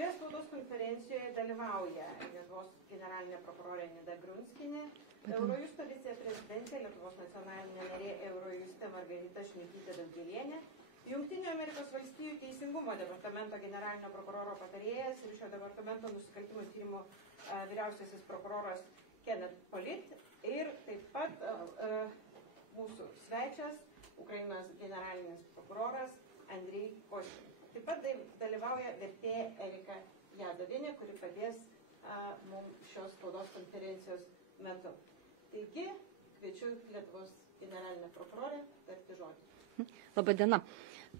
Šioje spaudos konferencijoje dalyvauja Lietuvos generalinė prokurorė Nidos Grunskienė, Eurojusto viceprezidentė, Lietuvos nacionalinė narė Eurojuste Margarita Šmaitytė-Daugėlienė, Jungtinių Amerikos Valstijų teisingumo departamento generalinio prokuroro patarėjas ir šio departamento nusikaltimų tyrimo vyriausiasis prokuroras Kenneth Polite ir taip pat mūsų svečias, Ukrainos generalinis prokuroras Andriy Kostin. Taip pat dalyvauja vertėja Erika Jadovinė, kuri padės mums šios spaudos konferencijos metu. Taigi, kviečiu Lietuvos generalinę prokurorę tarti žodį. Labadiena.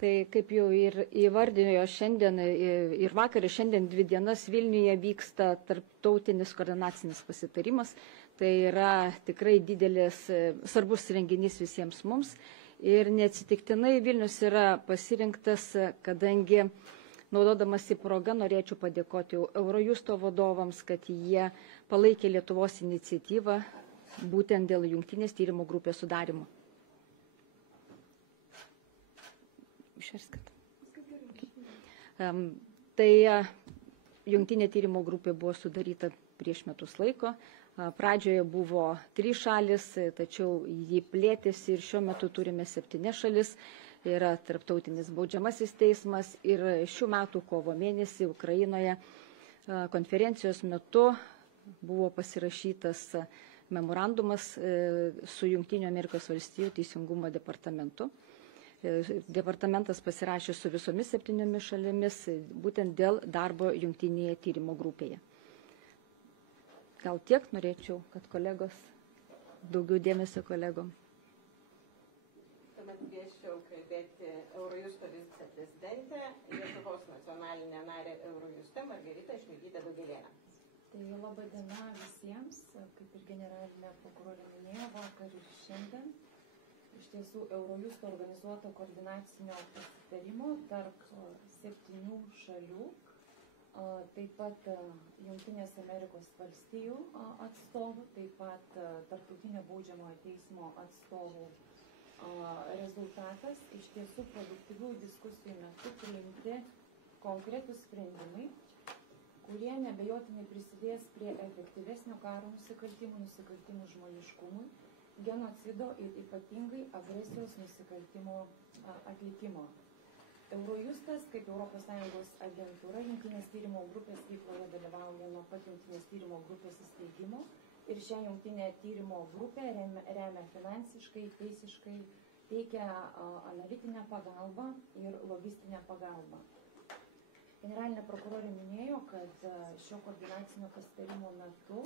Tai kaip jau ir įvardėjo šiandien ir vakar, ir šiandien 2 dienas Vilniuje vyksta tarptautinis koordinacinis pasitarimas. Tai yra tikrai didelis, svarbus renginys visiems mums. Ir neatsitiktinai Vilnius yra pasirinktas, kadangi naudodamasi progą norėčiau padėkoti Eurojusto vadovams, kad jie palaikė Lietuvos iniciatyvą būtent dėl jungtinės tyrimo grupės sudarimo. Tai jungtinė tyrimo grupė buvo sudaryta prieš metus laiko. Pradžioje buvo 3 šalis, tačiau jį plėtėsi ir šiuo metu turime 7 šalis. Yra tarptautinis baudžiamasis teismas ir šių metų kovo mėnesį Ukrainoje konferencijos metu buvo pasirašytas memorandumas su Jungtinių Amerikos Valstijų teisingumo departamentu. Departamentas pasirašė su visomis 7 šalimis, būtent dėl darbo jungtinėje tyrimo grupėje. Gal tiek norėčiau, kad kolegos, daugiau dėmesio kolegom. Tuomet kviesčiau kalbėti Eurojusto viceprezidentę, Lietuvos nacionalinę narę Eurojuste Margarita Šmaitytė-Daugėlienė. Tai laba diena visiems, kaip ir generalinė prokurorė minėjo vakar ir šiandien. Iš tiesų, Eurojusto organizuoto koordinacinio pasitarimo tarp 7 šalių, taip pat Jungtinės Amerikos Valstijų atstovų, taip pat tarptautinio baudžiamojo teismo atstovų rezultatas. Iš tiesų, produktyvių diskusijų metu priimti konkretus sprendimai, kurie nebejotinai prisidės prie efektyvesnio karo nusikaltimų, nusikaltimų žmoniškumui, genocido ir ypatingai agresijos nusikaltimo atlikimo. Eurojustas, kaip ES agentūra, jungtinės tyrimo grupės veikloje dalyvauja nuo pat jungtinės tyrimo grupės įsteigimo ir šią jungtinę tyrimo grupę remia finansiškai, teisiškai, teikia analitinę pagalbą ir logistinę pagalbą. Generalinė prokurorė minėjo, kad šio koordinacinio pasitarimo metu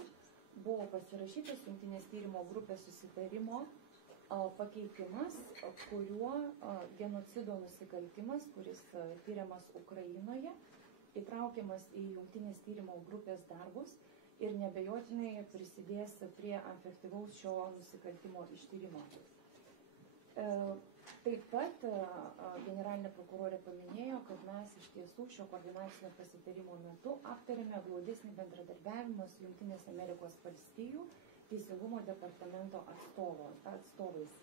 buvo pasirašytas jungtinės tyrimo grupės susitarimo pakeitimas, kuriuo genocido nusikaltimas, kuris tyriamas Ukrainoje, įtraukiamas į jungtinės tyrimo grupės darbus ir nebejotinai prisidės prie efektyvaus šio nusikaltimo ištyrimo. Taip pat generalinė prokurorė paminėjo, kad mes iš tiesų šio koordinacinio pasitarimo metu aptarėme glaudesnį bendradarbiavimą su Jungtinės Amerikos Valstijų teisingumo departamento atstovais.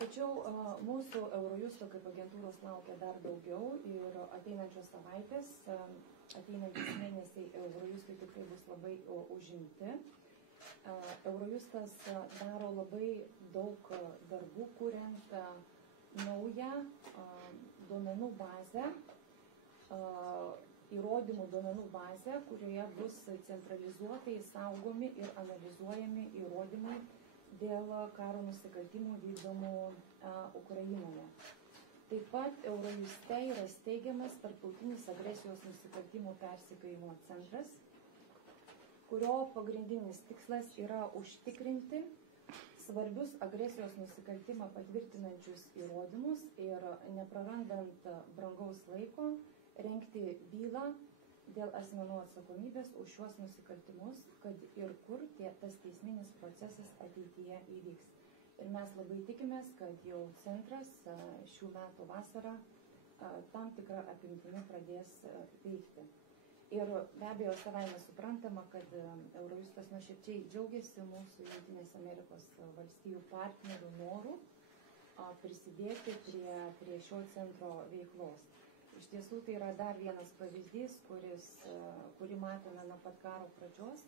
Tačiau mūsų Eurojusto kaip agentūros laukia dar daugiau ir ateinančios savaitės, ateinantis mėnesiai Eurojustui tikrai bus labai užimti. Eurojustas daro labai daug darbų, kuriant naują duomenų bazę, įrodymų duomenų bazę, kurioje bus centralizuotai saugomi ir analizuojami įrodymai dėl karo nusikaltimų vykdomų Ukrainoje. Taip pat Eurojuste yra steigiamas tarptautinis agresijos nusikaltimų persekiojimo centras, kurio pagrindinis tikslas yra užtikrinti svarbius agresijos nusikaltimą patvirtinančius įrodymus ir neprarandant brangaus laiko rengti bylą dėl asmenų atsakomybės už šiuos nusikaltimus, kad ir kur tas teisminis procesas ateityje įvyks. Ir mes labai tikimės, kad jau centras šių metų vasarą tam tikrą apimtimi pradės veikti. Ir be abejo, savaime suprantama, kad Eurojustas nuoširdžiai džiaugiasi mūsų Jungtinės Amerikos Valstijų partnerių norų prisidėti prie šio centro veiklos. Iš tiesų tai yra dar vienas pavyzdys, kurį matėme nuo pat karo pradžios,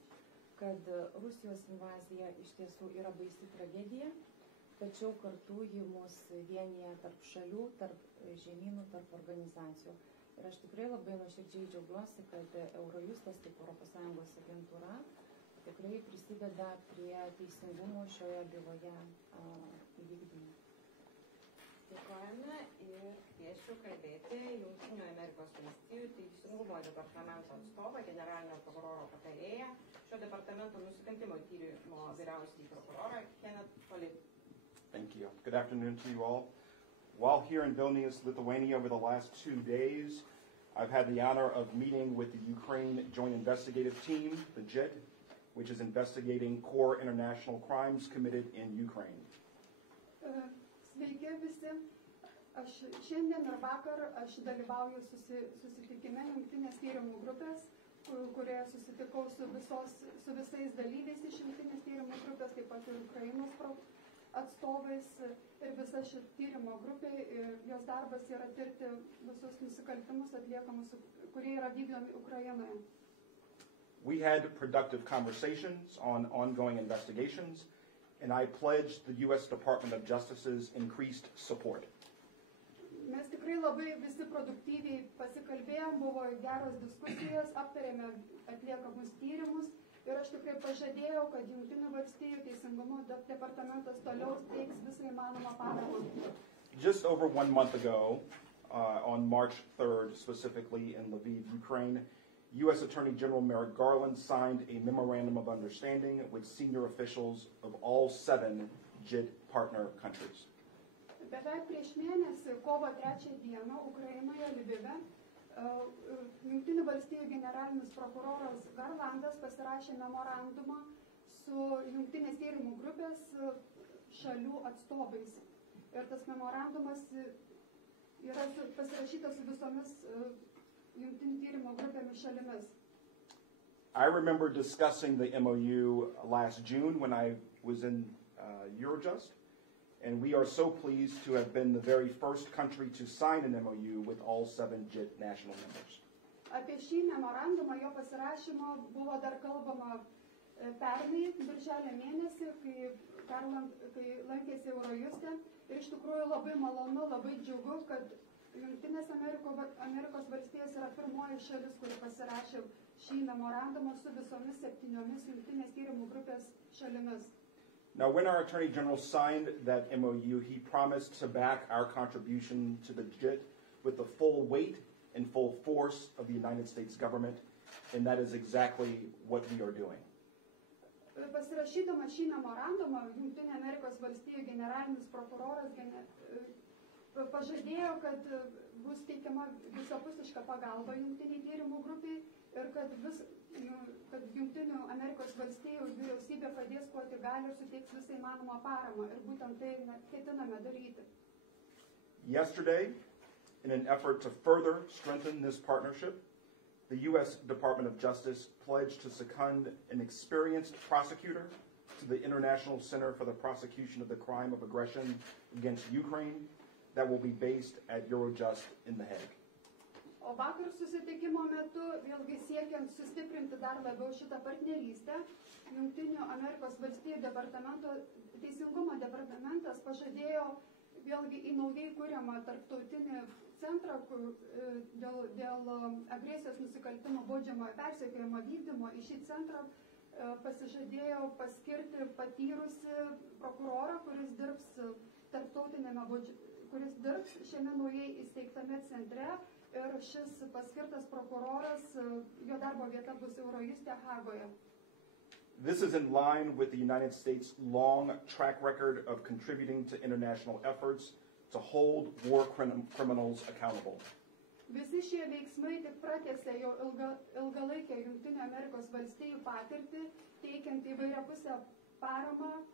kad Rusijos invazija iš tiesų yra baisi tragedija, tačiau kartu ji mus vienyje tarp šalių, tarp žemynų, tarp organizacijų. Ir aš tikrai labai nuoširdžiai džiaugiuosi, kad Eurojustas, kaip ES agentūra, tikrai prisideda prie teisingumo šioje byloje įvykdymo. Dėkojame ir kviečiu kalbėti Jungtinių Amerikos Valstijų teisingumo departamento atstovą, generalinio prokuroro patarėją, šio departamento nusikaltimo tyrimo vyriausiąjį prokurorą Kenneth Polite. Thank you. Good afternoon to you all. While here in Vilnius, Lithuania, over the last 2 days, I've had the honor of meeting with the Ukraine Joint Investigative Team, the JIT, which is investigating core international crimes committed in Ukraine. Sveiki visi. Šiandien ir vakar aš dalyvauju susitikime Jungtinės tyrimų grupės, kurioje susitikau su visais dalyviais iš Jungtinės tyrimų grupės, taip pat ir Ukrainos atstovais, ir visa ši tyrimo grupė, jos darbas yra tirti visus nusikaltimus atliekamus, kurie yra vykdomi Ukrainoje. We had productive conversations on ongoing investigations, and I pledged the U.S. Department of Justice's increased support. Mes tikrai labai visi produktyviai pasikalbėjom, buvo geros diskusijos, aptarėme atliekamus tyrimus ir aš tikrai pažadėjau, kad Jungtinių Valstijų teisingumo departamentas toliau teiks visą įmanomą paramą. Just over 1 month ago, on March 3rd, specifically in Lviv, Ukraine, U.S. Attorney General Merrick Garland signed a memorandum of understanding with senior officials of all 7 JIT partner countries. Beveik prieš mėnesį, kovo 3 dieną, Ukrainoje, Lvive, Jungtinių Valstijų generalinis prokuroras Garlandas pasirašė memorandumą su Jungtinės tyrimų grupės šalių atstovais. Ir tas memorandumas yra pasirašytas su visomis Jungtinių tyrimų grupėmis šalimis. I remember discussing the MOU last June when I was in Eurojust, and we are so pleased to have been the very first country to sign an MOU with all 7 JIT national members. Apie šį memorandumą, jo pasirašymą buvo dar kalbama pernai, birželio mėnesį, kai lankėsi Eurojuste. Ir iš tikrųjų labai malonu, labai džiugu, kad Jungtinės Amerikos Valstijos yra pirmoji šalis, kuri pasirašė šį memorandumą su visomis 7 Jungtinės tyrimų grupės šalimis. Now, when our Attorney General signed that MOU, he promised to back our contribution to the JIT with the full weight and full force of the United States government, and that is exactly what we are doing. Pasirašydama šį memorandumą, Jungtinių Amerikos Valstijų generalinis prokuroras pažadėjo, kad bus teikiama visapusiška pagalba Jungtiniai tyrimų grupiai ir kad Jungtinių Amerikos Valstijų vyriausybė padės kuo tik gali ir suteiks visą įmanomą paramą. Ir būtent tai ketiname daryti. Yesterday, in an effort to further strengthen this partnership, the U.S. Department of Justice pledged to second an experienced prosecutor to the International Center for the Prosecution of the Crime of Aggression against Ukraine that will be based at Eurojust in The Hague. O vakar susitikimo metu, vėlgi siekiant sustiprinti dar labiau šitą partnerystę, Jungtinių Amerikos Valstijų teisingumo departamentas pažadėjo vėlgi į naujai kuriamą tarptautinį centrą dėl agresijos nusikaltimų baudžiamojo persekiojimo vykdymo. Į šį centrą pasižadėjo paskirti patyrusi prokurorą, kuris dirbs šiame naujai įsteigtame centre. Ir šis paskirtas prokuroras, jo darbo vieta bus Eurojuste Hagoje. This is in line with the United States' long track record of contributing to international efforts to hold war criminals accountable. Visi šie veiksmai tik pratęsė jau ilgalaikę Jungtinių Amerikos Valstijų patirtį, teikiant įvairiapusę paramą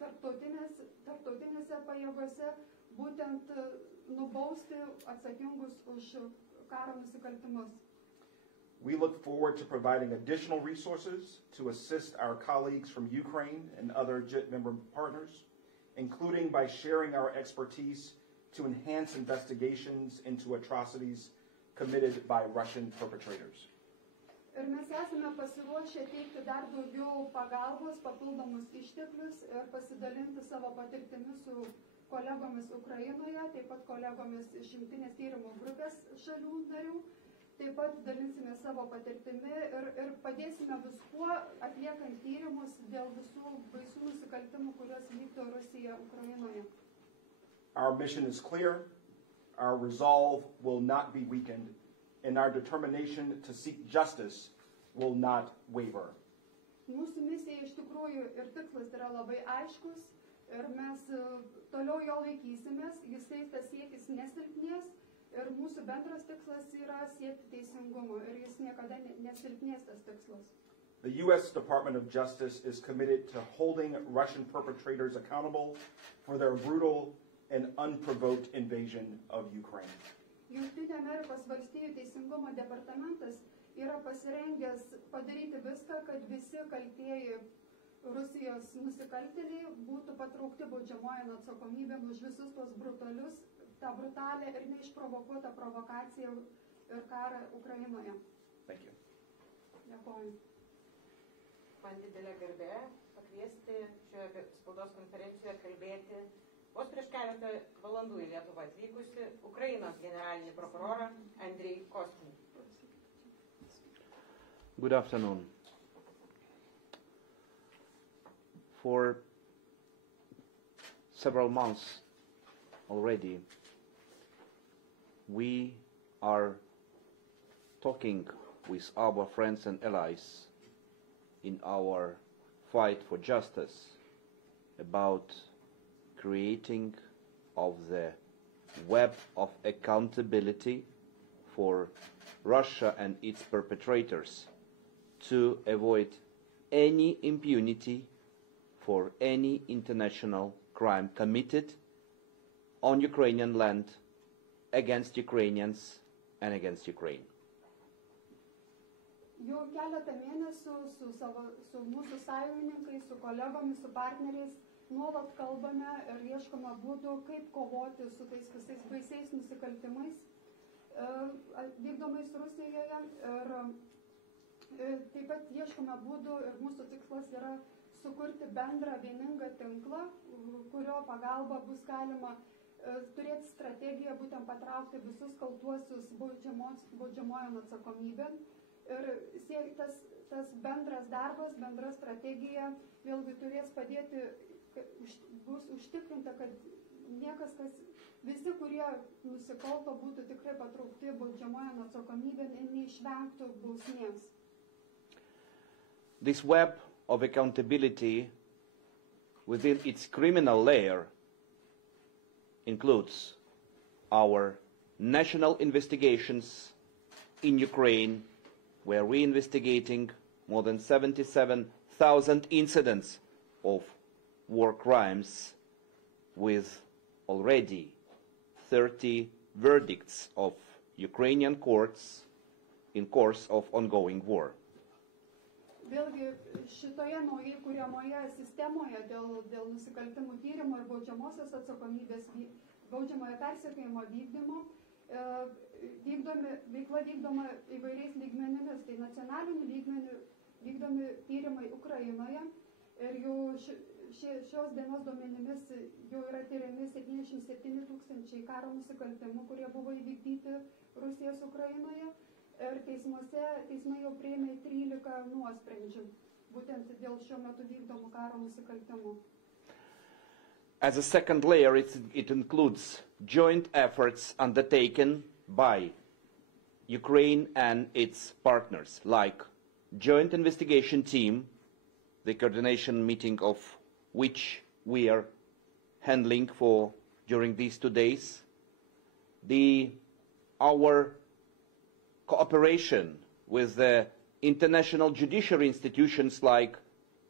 tarptautinėse pajėgose, būtent nubausti atsakingus už karo nusikaltimus. We look forward to providing additional resources to assist our colleagues from Ukraine and other JIT member partners, including by sharing our expertise to enhance investigations into atrocities committed by Russian perpetrators. Ir mes esame pasiruošę teikti dar daugiau pagalbos, papildomus išteklius ir pasidalinti savo patirtimi su kolegomis Ukrainoje, taip pat kolegomis iš jungtinės tyrimo grupės šalių narių. Taip pat dalinsime savo patirtimi ir padėsime viskuo atliekant tyrimus dėl visų baisių nusikaltimų, kuriuos vykdo Rusija Ukrainoje. Our mission is clear, our resolve will not be weakened, and our determination to seek justice will not waver. Mūsų misija iš tikrųjų ir tikslas yra labai aiškus ir mes toliau jo laikysimės, jisai tas siekis nesilpnės ir mūsų bendras tikslas yra siekti teisingumo ir jis niekada nesilpnės tas tikslas. The U.S. Department of Justice is committed to holding Russian perpetrators accountable for their brutal and unprovoked invasion of Ukraine. Jungtinių Amerikos Valstijų teisingumo departamentas yra pasirengęs padaryti viską, kad visi kaltieji Rusijos nusikaltėliai būtų patraukti baudžiamojon atsakomybėn už visus tos brutalius, tą brutalę ir neišprovokuotą provokaciją ir karą Ukrainoje. Thank you. Dėkoju. Man didelė garbė pakviesti šioje spaudos konferencijoje kalbėti vos prieš keletą valandų į Lietuvą atvykusi Ukrainos generalinį prokurorą Andriy Kostin. Good afternoon. For several months already, we are talking with our friends and allies in our fight for justice about creating of the web of accountability for Russia and its perpetrators to avoid any impunity for any international crime committed on Ukrainian land against Ukrainians and against Ukraine. Jau keletą mėnesių su mūsų sąjungininkais, su kolegomis, su partneriais nuolat kalbame ir ieškome būdų, kaip kovoti su tais visais baisiais nusikaltimais vykdomais Rusijoje. Ir taip pat ieškome būdų ir mūsų tikslas yra sukurti bendrą vieningą tinklą, kurio pagalba bus galima turėti strategiją būtent patraukti visus kaltuosius baudžiamojon atsakomybėn. Ir tas bendras darbas, bendra strategija vėlgi turės padėti, bus užtikrinta, kad visi, kurie nusikalto, būtų tikrai patraukti baudžiamojon atsakomybėn ir neišvengtų bausmės. This web of accountability within its criminal layer includes our national investigations in Ukraine, where we're investigating more than 77,000 incidents of war crimes with already 30 verdicts of Ukrainian courts in course of ongoing war. Vėlgi šitoje naujai kuriamoje sistemoje dėl nusikaltimų tyrimo ir baudžiamosios atsakomybės, baudžiamojo persekiojimo vykdymo, veikla vykdoma įvairiais lygmenimis. Tai nacionaliniu lygmeniu vykdomi tyrimai Ukrainoje ir jau šios dienos duomenimis jau yra tyriami 77 000 karo nusikaltimų, kurie buvo įvykdyti Rusijos Ukrainoje. Ir teismai jau priėmė 13 nuosprendžių, būtent dėl šiuo metu vykdomų karo nusikaltimų. As a second layer, it includes joint efforts undertaken by Ukraine and its partners, like joint investigation team, the coordination meeting of which we are handling during these 2 days, our cooperation with the international judiciary institutions like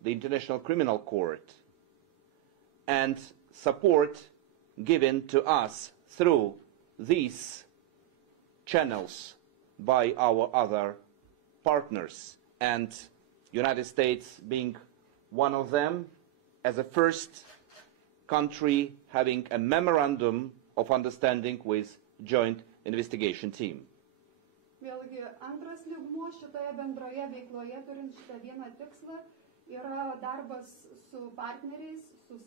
the International Criminal Court, and support given to us through these channels by our other partners, and United States being one of them, as a first country having a memorandum of understanding with joint investigation team. Vėlgi, antras lygmuo šitoje bendroje veikloje, turint šitą vieną tikslą, yra darbas su partneriais, su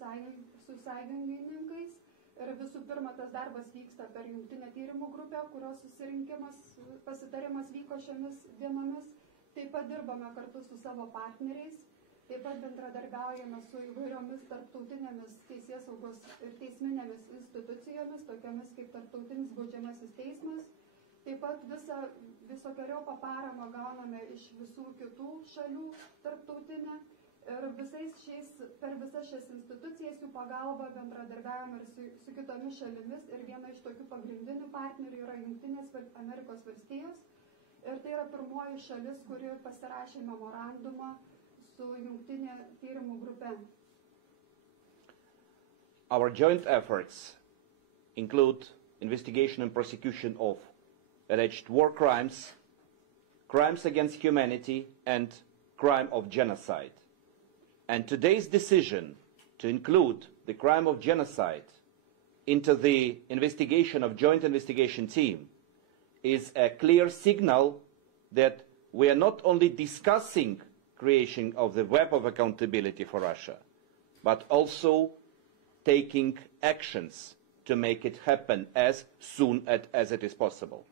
sąjungininkais. Ir visų pirma, tas darbas vyksta per jungtinę tyrimų grupę, kurios susirinkimas, pasitarimas vyko šiomis dienomis. Taip pat dirbame kartu su savo partneriais. Taip pat bendradarbiaujame su įvairiomis tarptautinėmis teisėsaugos ir teisminėmis institucijomis, tokiamis kaip tarptautinis baudžiamasis teismas. Taip pat visokeriopą paramą gauname iš visų kitų šalių tarptautinę ir per visas šias institucijas jų pagalba bendradarbiavame ir su kitomis šalimis ir viena iš tokių pagrindinių partnerių yra Jungtinės Amerikos Valstijos ir tai yra pirmoji šalis, kuri pasirašė memorandumą su jungtinė tyrimų grupe. Our joint efforts include investigation and prosecution of alleged war crimes, crimes against humanity, and crime of genocide. And today's decision to include the crime of genocide into the investigation of joint investigation team is a clear signal that we are not only discussing creation of the web of accountability for Russia, but also taking actions to make it happen as soon as it is possible.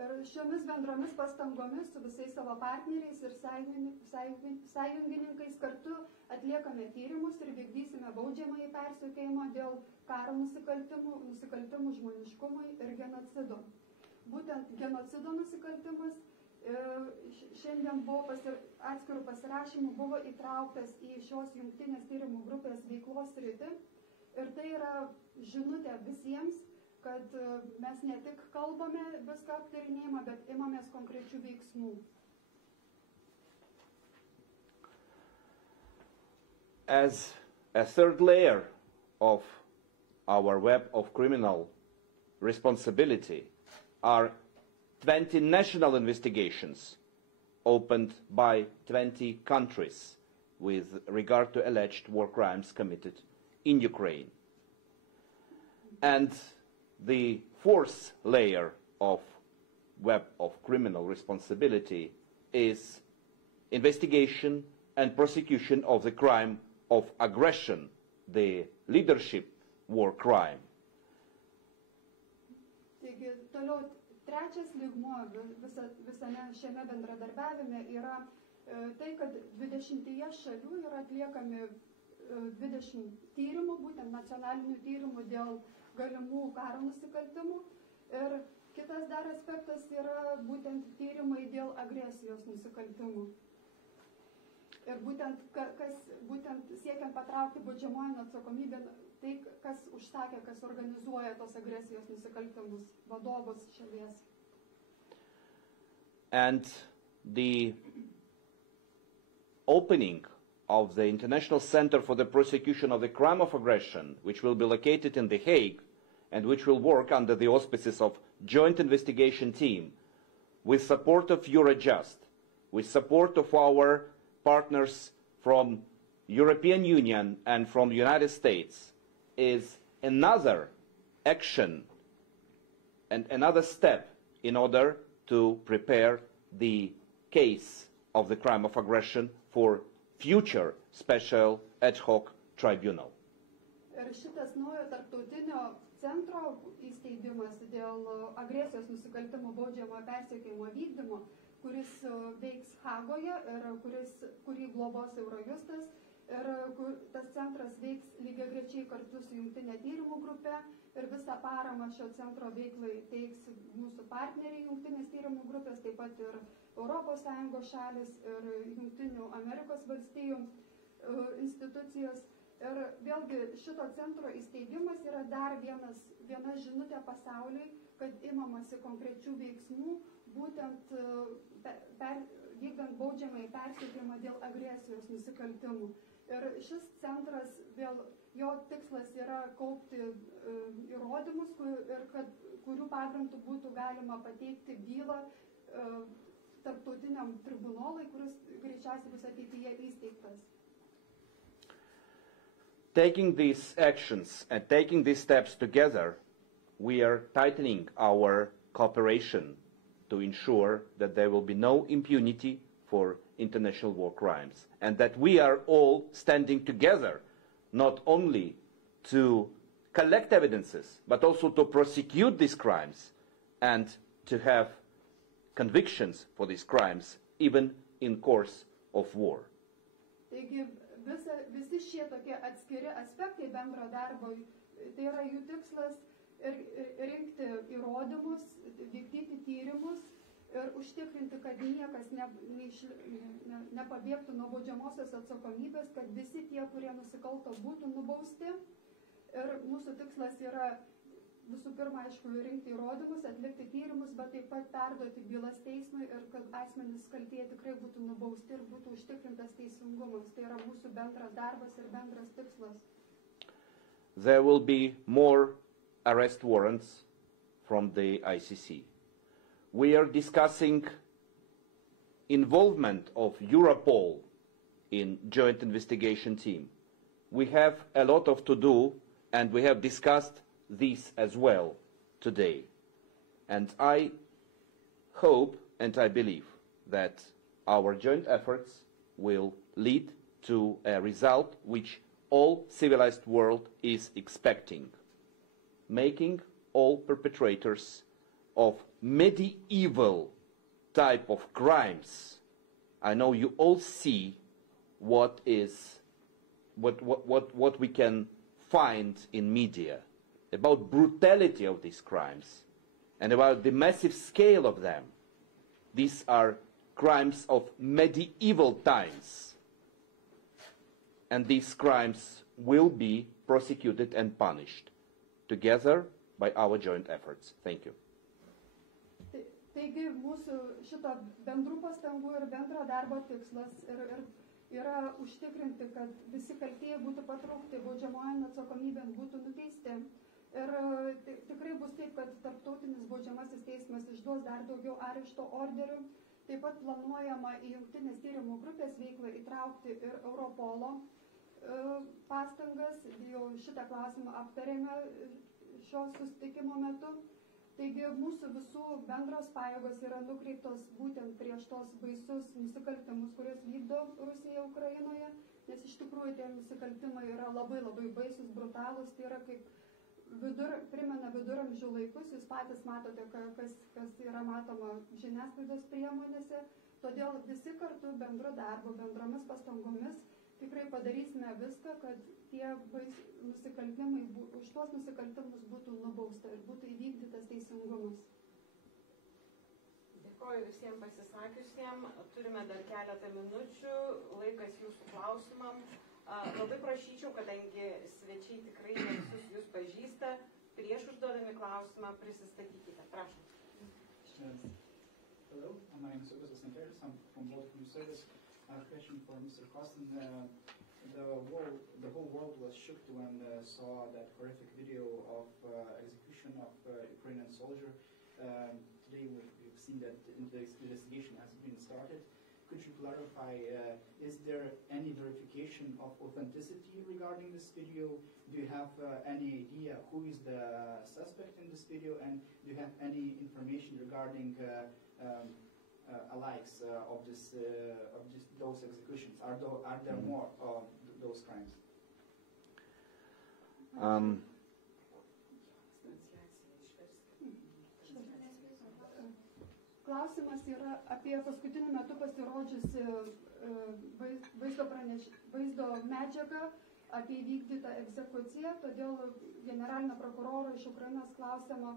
Ir šiomis bendromis pastangomis su visais savo partneriais ir sąjungininkais kartu atliekame tyrimus ir vykdysime baudžiamąjį persekiojimą dėl karo nusikaltimų žmoniškumui ir genocido. Būtent genocido nusikaltimas šiandien buvo atskirų pasirašymų buvo įtrauktas į šios jungtinės tyrimų grupės veiklos sritį ir tai yra žinutė visiems, kad mes ne tik kalbame viską aptarinėjimą, bet imamės konkrečių veiksmų. As a third layer of our web of criminal responsibility are 20 national investigations opened by 20 countries with regard to alleged war crimes committed in Ukraine. And the fourth layer of web of criminal responsibility is investigation and prosecution of the crime of aggression, the leadership war crime. Taigi, toliau trečias lygmuo visame šiame bendradarbiavime yra tai, kad 20 šalių yra atliekami 20 tyrimų, būtent nacionalinių tyrimų dėl galimų karo nusikaltimų. Ir kitas dar aspektas yra būtent tyrimai dėl agresijos nusikaltimų. Ir būtent siekiant patraukti baudžiamojon atsakomybėn tai, kas užsakė, kas organizuoja tos agresijos nusikaltimus, vadovus šalies. And the opening of the International Center for the Prosecution of the Crime of Aggression, which will be located in The Hague and which will work under the auspices of Joint Investigation Team, with support of Eurojust, with support of our partners from European Union and from the United States, is another action and another step in order to prepare the case of the crime of aggression for future special ad hoc tribunal. Ir šitas naujo tarptautinio centro įsteigimas dėl agresijos nusikaltimų baudžiamojo persekiojimo vykdymo, kuris veiks Hagoje ir kurį globos Eurojustas, ir tas centras veiks lygiagrečiai kartu su jungtinė tyrimų grupe ir visą paramą šio centro veiklai teiks mūsų partneriai jungtinės tyrimų grupės, taip pat ir ES šalis ir Jungtinių Amerikos Valstijų institucijos. Ir vėlgi šito centro įsteigimas yra dar viena žinutė pasauliui, kad imamasi konkrečių veiksmų, būtent vykdant baudžiamąjį persekiojimą dėl agresijos nusikaltimų. Ir šis centras, jo tikslas yra kaupti įrodymus, kurių pagrindų būtų galima pateikti bylą tarptautiniam tribunolui, kuris greičiausiai bus ateityje įsteigtas. taking these actions and taking these steps together, we are tightening our cooperation to ensure that there will be no impunity for international war crimes, and that we are all standing together, not only to collect evidences, but also to prosecute these crimes and to have convictions for these crimes, even in course of war. Taigi visi šie tokie atskiri aspektai bendro darbo, tai yra jų tikslas rinkti įrodymus, vykdyti tyrimus ir užtikrinti, kad niekas nepabėgtų nuo baudžiamosios atsakomybės, kad visi tie, kurie nusikalto, būtų nubausti. Ir mūsų tikslas yra visų pirma, aišku, rinkti įrodymus, atlikti tyrimus, bet taip pat perduoti bylas teismui ir kad asmenys kaltieji tikrai būtų nubausti ir būtų užtikrintas teisingumas. Tai yra mūsų bendras darbas ir bendras tikslas. There will be more arrest warrants from the ICC. We are discussing involvement of Europol in joint investigation team. We have a lot of to do, and we have discussed this as well today. And I hope and I believe that our joint efforts will lead to a result which all civilized world is expecting, making all perpetrators of medieval type of crimes. I know you all see what we can find in media about brutality of these crimes and about the massive scale of them. These are crimes of medieval times, and these crimes will be prosecuted and punished together by our joint efforts. Thank you. Taigi mūsų šito bendrų pastangų ir bendro darbo tikslas yra užtikrinti, kad visi kaltieji būtų patraukti baudžiamojon atsakomybėn, būtų nuteisti. Ir tikrai bus taip, kad tarptautinis baudžiamasis teismas išduos dar daugiau arešto orderių. Taip pat planuojama į jungtinės tyrimų grupės veiklą įtraukti ir Europolo pastangas. Jau šitą klausimą aptarėme šio susitikimo metu. Taigi mūsų visų bendros pajėgos yra nukreiptos būtent prieš tos baisius nusikaltimus, kuriuos vykdo Rusija Ukrainoje, nes iš tikrųjų tie nusikaltimai yra labai baisus, brutalūs, tai yra kaip primena viduramžių laikus, jūs patys matote, kas yra matoma žiniasklaidos priemonėse, todėl visi kartu bendru darbu, bendromis pastangomis tikrai padarysime viską, kad tie nusikaltimai, už tuos nusikaltimus būtų nubausta ir būtų įvykdytas teisingumas. Dėkoju visiems pasisakiusiems. Turime dar keletą minučių. Laikas jūsų klausimam. Labai prašyčiau, kadangi svečiai tikrai ne visus jūs pažįsta, prieš užduodami klausimą prisistatykite. Prašom. Hello, my name is Nidos Grunskienės. I'm from Baltic Service. I have a question for Mr. Kostin. The whole world was shocked when saw that horrific video of execution of Ukrainian soldier. Today we've seen that the investigation has been started. Could you clarify, is there any verification of authenticity regarding this video? Do you have any idea who is the suspect in this video? And do you have any information regarding likes of those executions? Are there more of those crimes? Klausimas yra apie paskutiniu metu pasirodžiusi vaizdo medžiagą apie įvykdytą egzekuciją, todėl generalinio prokuroro iš Ukrainos klausiama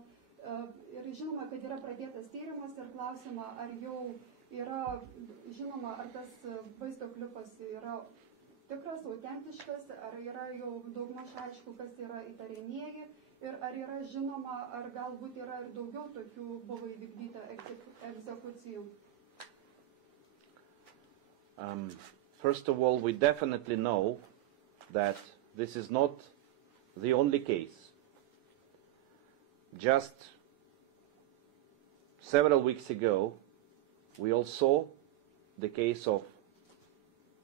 ir žinoma, kad yra pradėtas tyrimas ir klausima, ar jau yra žinoma, ar tas vaizdo klipas yra tikras, autentiškas, ar yra jau daugmaž aišku, kas yra įtariamieji. Ir ar yra žinoma, ar galbūt yra ir daugiau tokių buvo įvykdyta egzekucijų? First of all, we definitely know that this is not the only case. Just several weeks ago, we all saw the case of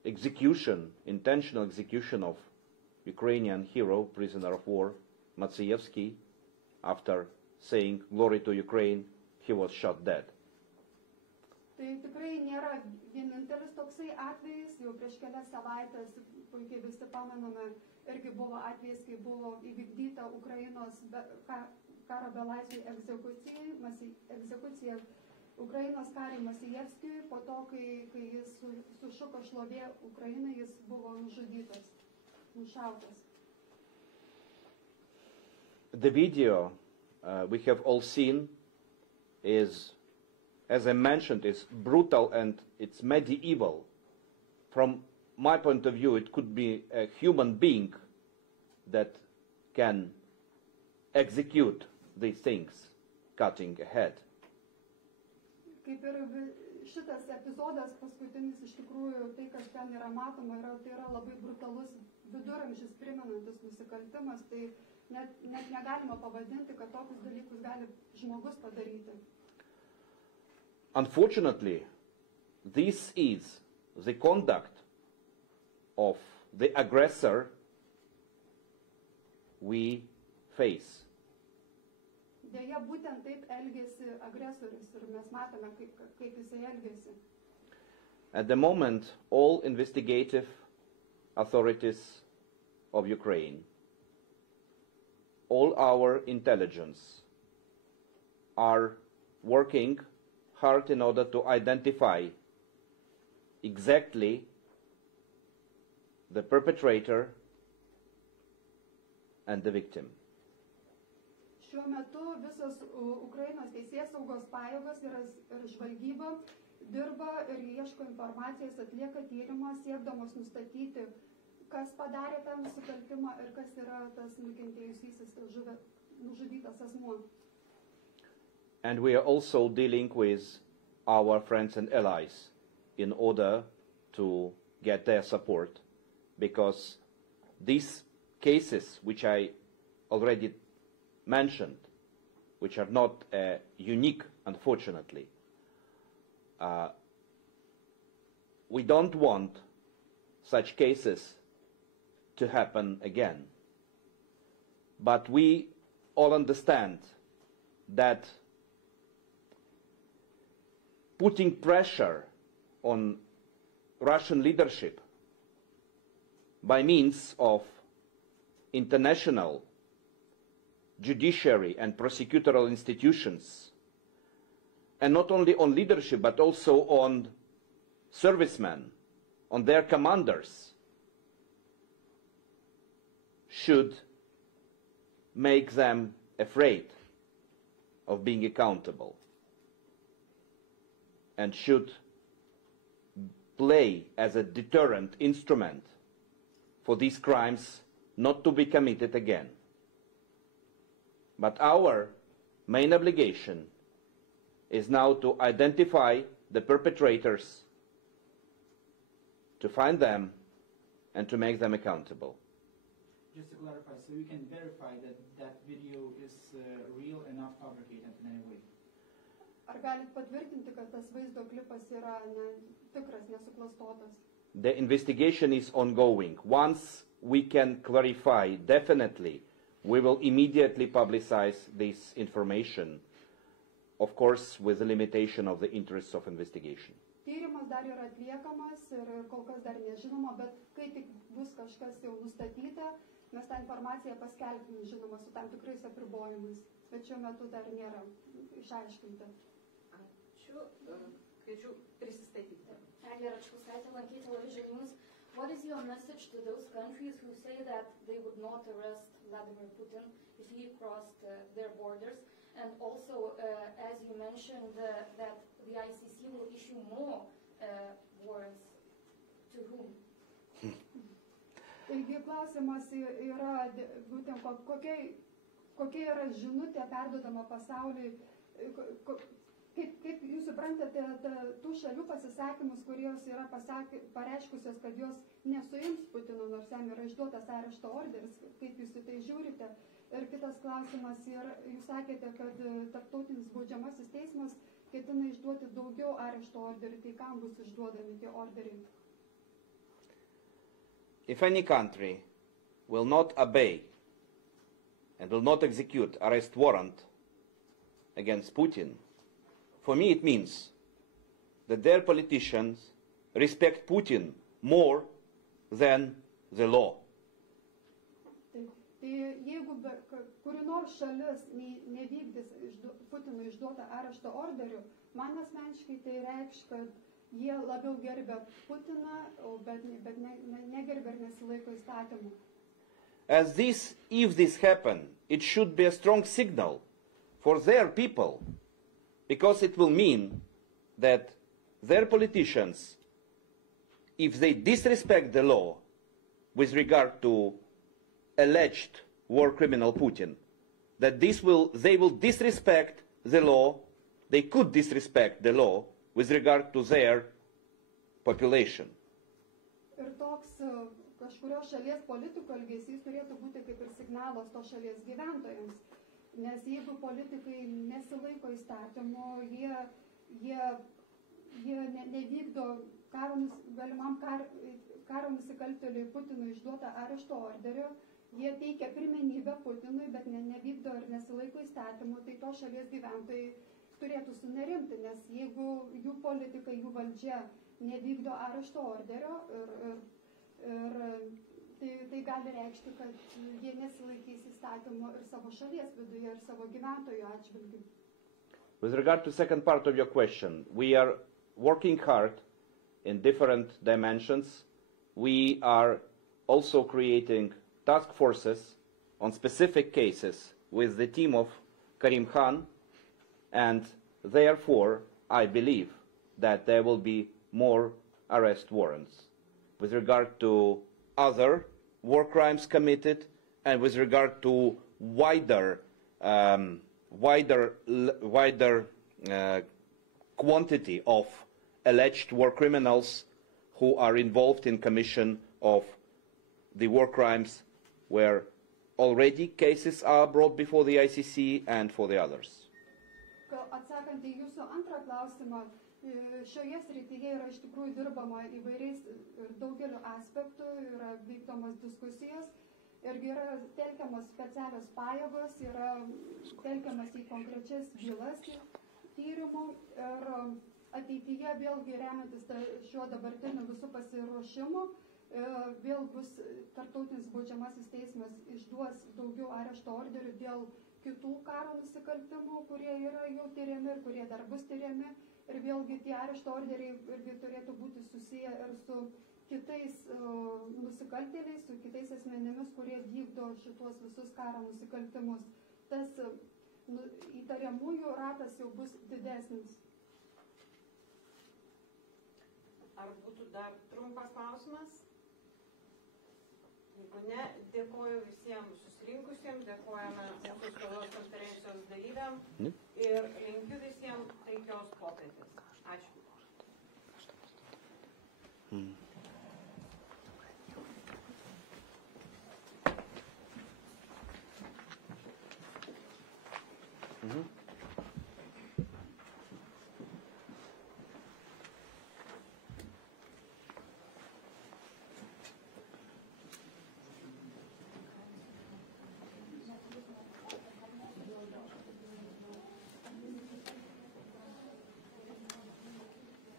execution, intentional execution of Ukrainian hero, prisoner of war, Maciejewski, after saying glory to Ukraine, he was shot dead. Tai tikrai nėra vienintelis toksai atvejis, jau prieš kelias savaitės, puikiai visi pamename, irgi buvo atvejis, kai buvo įvykdyta Ukrainos karo belaisvių egzekucija Ukrainos kariui Maciejevskiui, po to, kai jis sušuko šlovė Ukrainai, jis buvo nužudytas, nušautas. The video we have all seen is, as I mentioned, is brutal and it's medieval. From my point of view, it could be a human being that can execute these things, cutting a head. Kaip ir šitas epizodas paskutinis, iš tikrųjų, tai, kas ten yra matoma, tai yra labai brutalus viduramžius primenantis nusikaltimas, tai net negalima pavadinti, kad tokius dalykus gali žmogus padaryti. Unfortunately, this is the conduct of the aggressor we face. Deja, būtent taip elgėsi agresorius ir mes matome, kaip jisai elgėsi. At the moment, all investigative authorities of Ukraine, all our intelligence are working hard in order to identify exactly the perpetrator and the victim. Šiuo metu visos Ukrainos teisėsaugos pajėgos ir žvalgyba dirba ir ieško informacijos, atlieka tyrimą, siekdamos nustatyti, kas padarė tą nusikaltimą ir kas yra tas nukentėjusysis, nužudytas asmuo. And we are also dealing with our friends and allies in order to get their support, because these cases, which I already mentioned, which are not unique, unfortunately, we don't want such cases to happen again. But we all understand that putting pressure on Russian leadership by means of international judiciary and prosecutorial institutions, and not only on leadership but also on servicemen, on their commanders, should make them afraid of being accountable, and should play as a deterrent instrument for these crimes not to be committed again. But our main obligation is now to identify the perpetrators, to find them, and to make them accountable. Just to clarify, so you can verify that that video is real and not fabricated in any way? Ar galit patvirtinti, kad tas vaizdo klipas yra tikras, nesuklastotas? The investigation is ongoing. Once we can clarify definitely, we will immediately publicize this information, of course, with the limitation of the interests of investigation. Tyrimas dar yra atliekamas ir kol kas dar nežinoma, bet kai tik bus kažkas jau nustatyta, mes tą informaciją paskelbim, žinoma, su tam tikrais apribojimais, bet šiuo metu dar nėra išaiškinta. Ačiū. Kviečiu prisistatyti. Andriy Kostin, Lankyti Television News. What is your message to those countries who say that they would not arrest Vladimir Putin if he crossed their borders? And also, as you mentioned, that the ICC will issue more warrants. To whom? Taigi klausimas yra būtent kokia yra žinutė perduodama pasauliui, kaip jūs suprantate tų šalių pasisakymus, kurios yra pareiškusios, kad jos nesuims Putino, nors jam yra išduotas arešto orderis, kaip jūs į tai žiūrite. Ir kitas klausimas, jūs sakėte, kad tarptautinis baudžiamasis teismas ketina išduoti daugiau arešto orderių, tai kam bus išduodami tie orderiai? If any country will not obey and will not execute arrest warrant against Putin, for me it means that their politicians respect Putin more than the law. Tai jeigu kuri nors šalis nevykdys Putinui išduotą arešto orderių, man asmeniškai tai reikš, kad jie labiau gerbia Putiną, bet negerbia ir nesilaiko įstatymų. If this happens, it should be a strong signal for their people, because it will mean that their politicians, if they disrespect the law with regard to alleged war criminal Putin, that they will disrespect the law, they could disrespect the law with regard to their population. Ir toks kažkurios šalies politikų elgesys turėtų būti kaip ir signalas to šalies gyventojams, nes jeigu politikai nesilaiko įstatymo, jie nevykdo galimam karo nusikaltėliui Putinui išduotą arešto orderio, jie teikia pirmenybę Putinui, bet nevykdo ir nesilaiko įstatymų, tai to šalies gyventojai turėtų sunerimti, nes jeigu jų politikai, jų valdžia nevykdo arešto orderio ir tai gali reikšti, kad jie nesilaikys įstatymų ir savo šalies viduje, ir savo gyventojų atžvilgių. With regard to the second part of your question, we are working hard in different dimensions. We are also creating task forces on specific cases with the team of Karim Khan, and therefore I believe that there will be more arrest warrants with regard to other war crimes committed and with regard to wider quantity of alleged war criminals who are involved in commission of the war crimes where already cases are brought before the ICC and for the others. Atsakant į jūsų antrą klausimą, šioje srityje yra iš tikrųjų dirbama įvairiais ir daugeliu aspektų, yra vykdomos diskusijos ir yra telkiamos specialios pajėgos, yra telkiamas į konkrečias bylas tyrimų ir ateityje vėlgi remiantis šiuo dabartiniu visų pasiruošimu, vėl bus tarptautinis baudžiamasis teismas išduos daugiau arešto orderių dėl kitų karo nusikaltimų, kurie yra jau tyriami ir kurie dar bus tyriami. Ir vėlgi tie arešto orderiai irgi turėtų būti susiję ir su kitais nusikaltėliais, su kitais asmenimis, kurie vykdo šitos visus karo nusikaltimus. Tas įtariamųjų ratas jau bus didesnis. Ar būtų dar trumpas klausimas? Jeigu ne, dėkoju visiems susirinkusiems, dėkojame mūsų spaudos konferencijos dalyviam ir linkiu visiems taikios popietės. Ačiū.